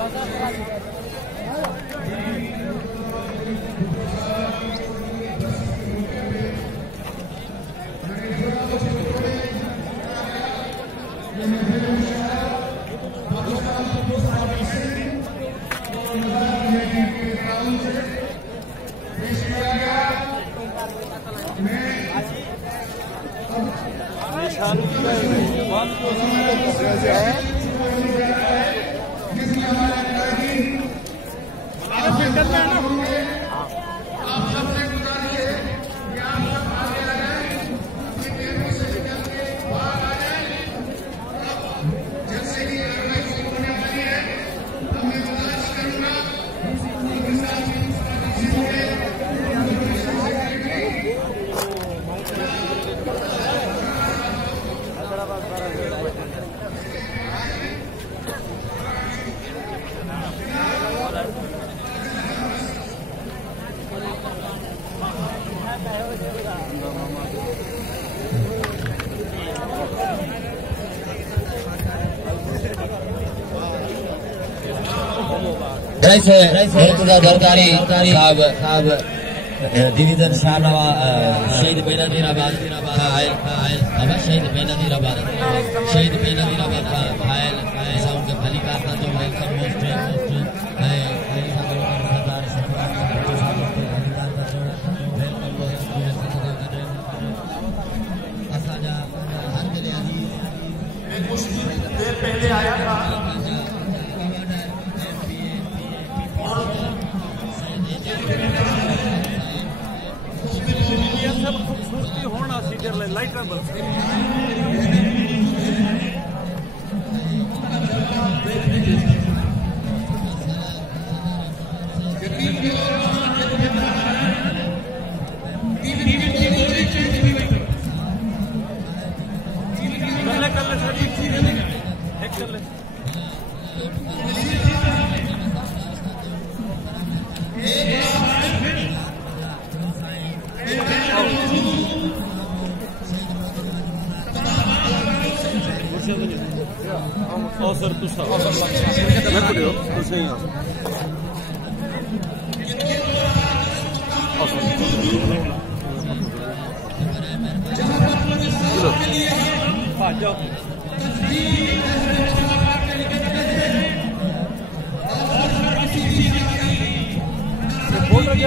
सरकारी साहब डिवीजन शाहनवाज शहीद बेनजीराबाद शहीद बेनजीराबाद फाइल उनके खलीफा का जो वेलकम पोस्ट है कुछ देर पहले आया था खूबसूरती होना सीजर लाइटर बस सर तू मैं पढ़ो कुछ नहीं जाओ बोल रहे